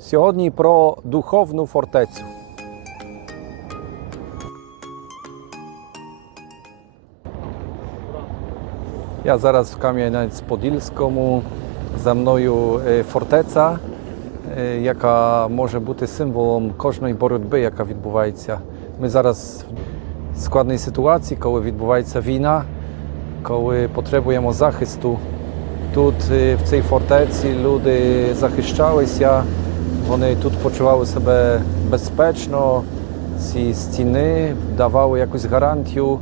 Сьогодні про духовну фортецю. Я зараз в Кам'янець-Подільському. За мною е, фортеця, е, яка може бути символом кожної боротьби, яка відбувається. Ми зараз в складній ситуації, коли відбувається війна, коли потребуємо захисту. Тут е, в цій фортеці люди захищалися, вони тут почували себе безпечно. Ці стіни давали якусь гарантію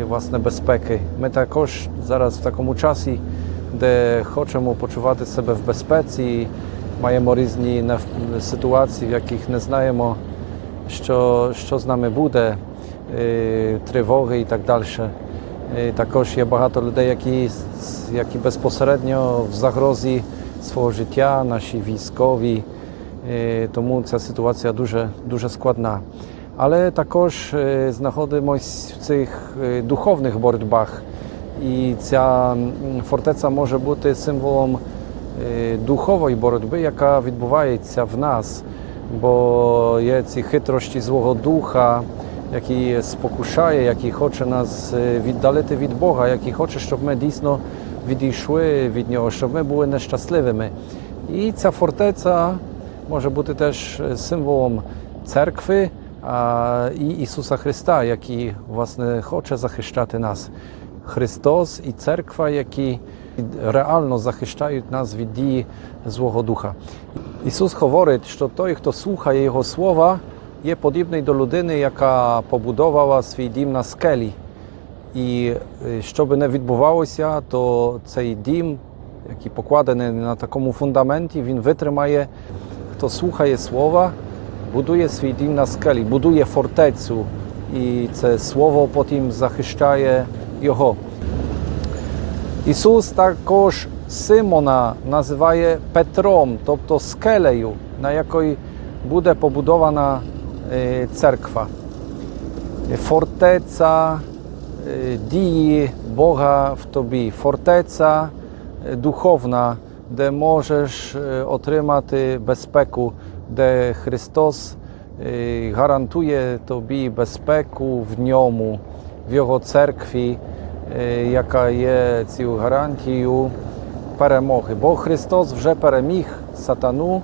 е, власне безпеки. Ми також зараз в такому часі, де хочемо почувати себе в безпеці, маємо різні ситуації, в яких не знаємо, що, що з нами буде, е, тривоги і так далі. Е, Також є багато людей, які, які безпосередньо в загрозі свого життя, наші військові. Е, Тому ця ситуація дуже, дуже складна. Але також е, знаходимося в цих е, духовних боротьбах. І ця фортеця може бути символом духової боротьби, яка відбувається в нас, бо є ці хитрощі злого духа, який спокушає, який хоче нас віддалити від Бога, який хоче, щоб ми дійсно відійшли від нього, щоб ми були нещасливими. І ця фортеця може бути теж е, символом церкви і Ісуса Христа, який власне хоче захищати нас. Христос і церква, які реально захищають нас від дії злого духа. Ісус говорить, що той, хто слухає Його слова, є подібний до людини, яка побудувала свій дім на скелі. І е, що би не відбувалося, то цей дім, який покладений на такому фундаменті, він витримає. Хто слухає слова, будує свій дім на скелі, будує фортецю, і це слово потім захищає його. Ісус також Симона називає Петром, тобто скелею, на якій буде побудована е, церква. Фортеця е, дії Бога в тобі, фортеця е, духовна, де можеш е, отримати безпеку, де Христос е, гарантує тобі безпеку в ньому, в Його церкві, е, яка є цю гарантією перемоги. Бо Христос вже переміг сатану,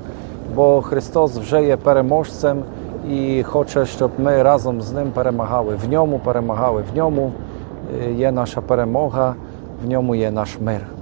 бо Христос вже є переможцем і хоче, щоб ми разом з ним перемагали. В ньому перемагали, в ньому є наша перемога, в ньому є наш мир.